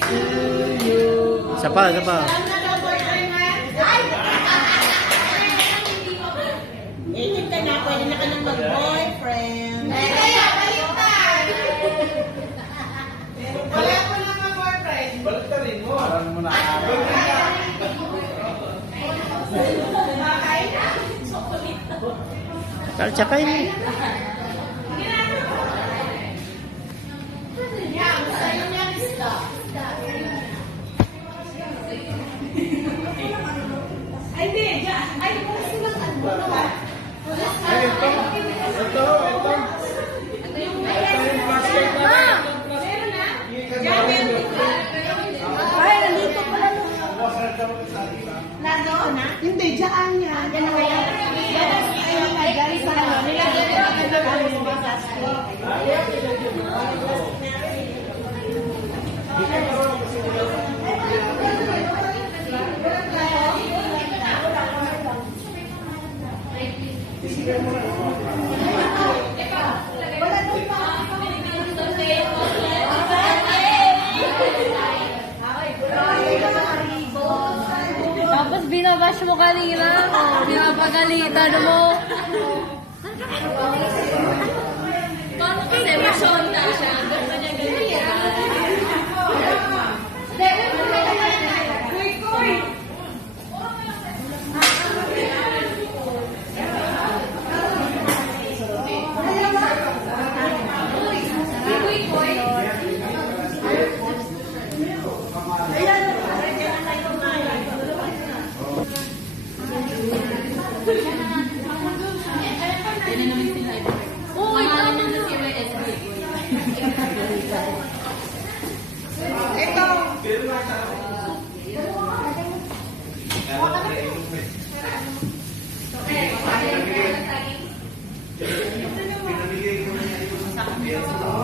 to you. Isa pa, isa pa. Itin ka na, pwede na ka nang mag-boyfriend. Wala ko lang mag-boyfriend. Balik ka rin mo. Parang mo na. Tsaka yun. Ay, hindi. Ay, kung silang ano ba? Ay, ito. Ito. Ay, nandito pala nung... Nandito na? Hindi, dyan niya. Yan na kaya. Yan sa ano. Nilagyan ko ang ano ba sa school. Tapos binabash mo kanina. Pinapagalitan mo. Paano kasi masonta siya? Gusto niya Pinamigay ko na yung